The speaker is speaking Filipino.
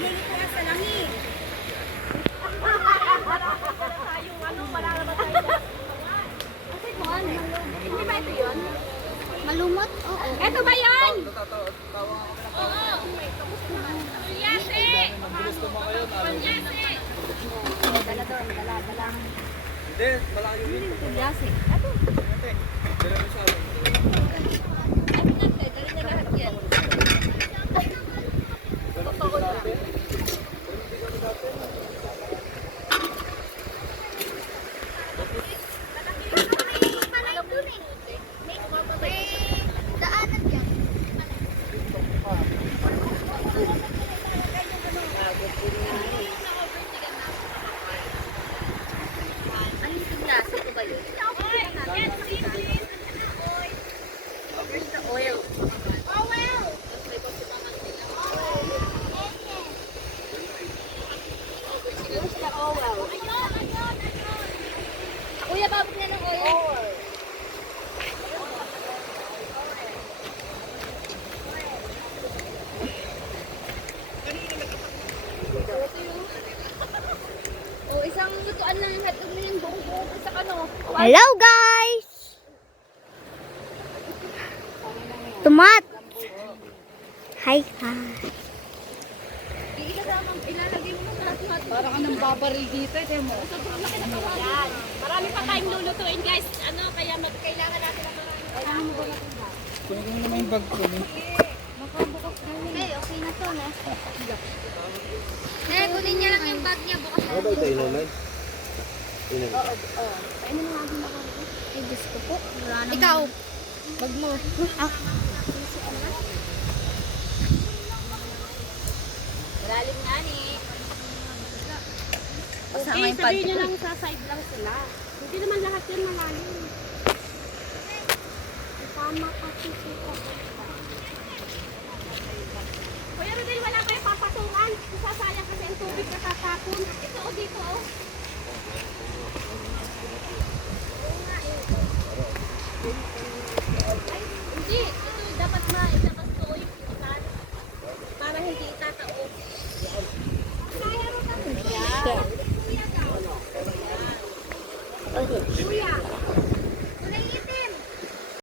Magluluto ka sa langi. Tayong ano, wala naman tayo dyan. Kasi kuhan, hindi ba ito yun? Malumot? Oo. Ito ba yun? Oo. Tulyase! Tulyase! Dala doon, dala. Hindi, malayo yun. Tulyase. Ito. Dala mo siya. Dali na lahat yan. Papakot na. Daanan yan. Anong tulyase ko ba yun? Where's the oil? Where's the oil? Kuya, babog na ng oil. Oh, isang lutuan lang yung hotdog na yung buong-buong sa ano. Hello guys! Tomat! Hi! Ilalagay mo na sa hotdog. Parang anong babaril dito, eh, mo. Yan. Marami pa tayong lulutuin, guys. Ano, kaya kailangan natin ang marami. Kunin ko naman yung bag ko. Okay, okay na to, ne? Kunin niya lang yung bag niya. Bukas na. Ano ba ito, inuman? Paano na natin ako? Ay, Diyos ko po. Wala naman. Ikaw. Wag mo. Malalim nga ni. Kasama Okay, yung sabihin pad- nyo lang sa side lang sila. Hindi naman lahat yan malalim. Tama kasi sila. Kuya Rodel, wala kayong papatungan. Sasayang kasi ang tubig na tatapon. Ito o dito o. Oo nga eh. Ay, hindi.